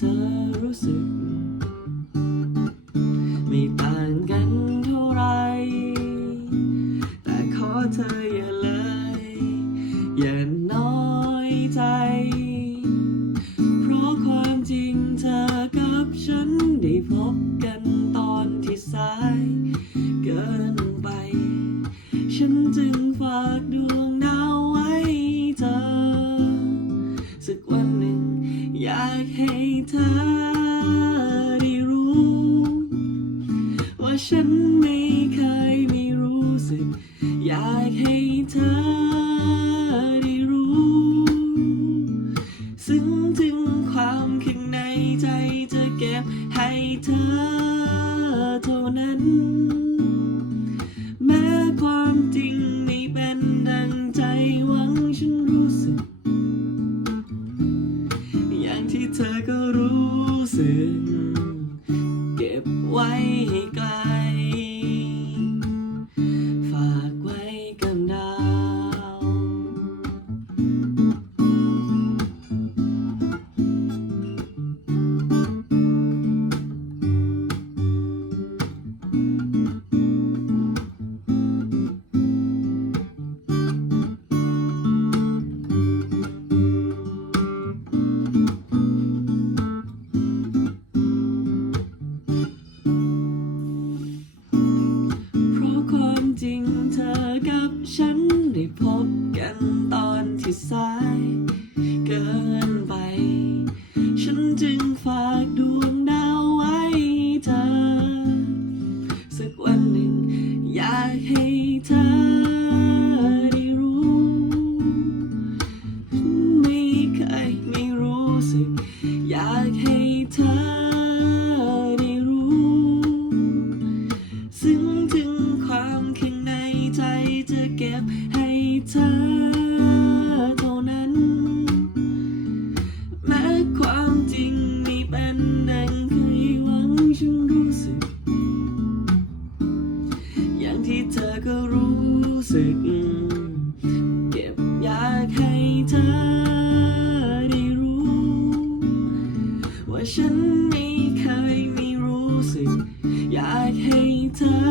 เธอรู้สึก ไม่ต่างกันเท่าไร แต่ขอเธออย่าเลย อย่าน้อยใจ เพราะความจริงเธอกับฉันได้พบกันาฉันไม่เคยไม่รู้สึก อยากให้เธอได้รู้ ซึ่งถึงความข้างในใจจะเก็บให้เธอเท่านั้น แม้ความจริงไม่เป็นดังใจหวังฉันรู้สึก อย่างที่เธอก็รู้สึกากให้เธอได้รู้ไม่เคยไม่รู้สึก อยากให้เธอ เธอได้รู้ ว่าฉันไม่เคยไม่รู้สึก อยากให้เธอ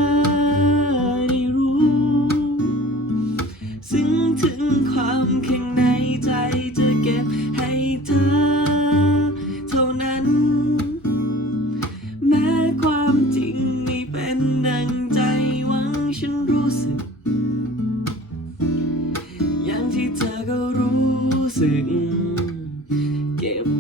เ